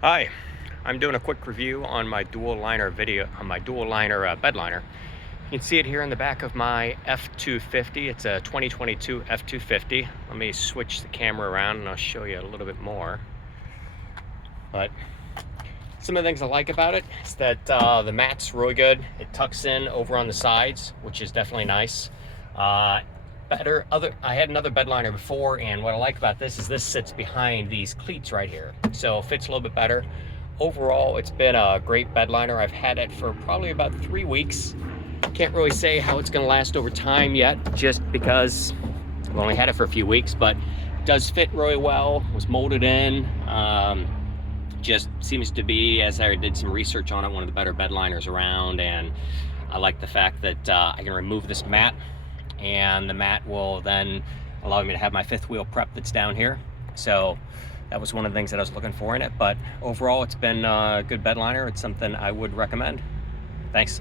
Hi, I'm doing a quick review on my DualLiner bed liner. You can see it here in the back of my F250. It's a 2022 F250. Let me switch the camera around and I'll show you a little bit more. But some of the things I like about it is that the mat's really good. It tucks in over on the sides, which is definitely nice. I had another bed liner before, and what I like about this is this sits behind these cleats right here, so it fits a little bit better. Overall, it's been a great bed liner. I've had it for probably about 3 weeks. Can't really say how it's going to last over time yet, just because I've only had it for a few weeks, but it does fit really well. Was molded in. Just seems to be, as I did some research on it, one of the better bed liners around. And I like the fact that I can remove this mat, and the mat will then allow me to have my fifth wheel prep that's down here. So that was one of the things that I was looking for in it. But overall, it's been a good bed liner. It's something I would recommend. Thanks.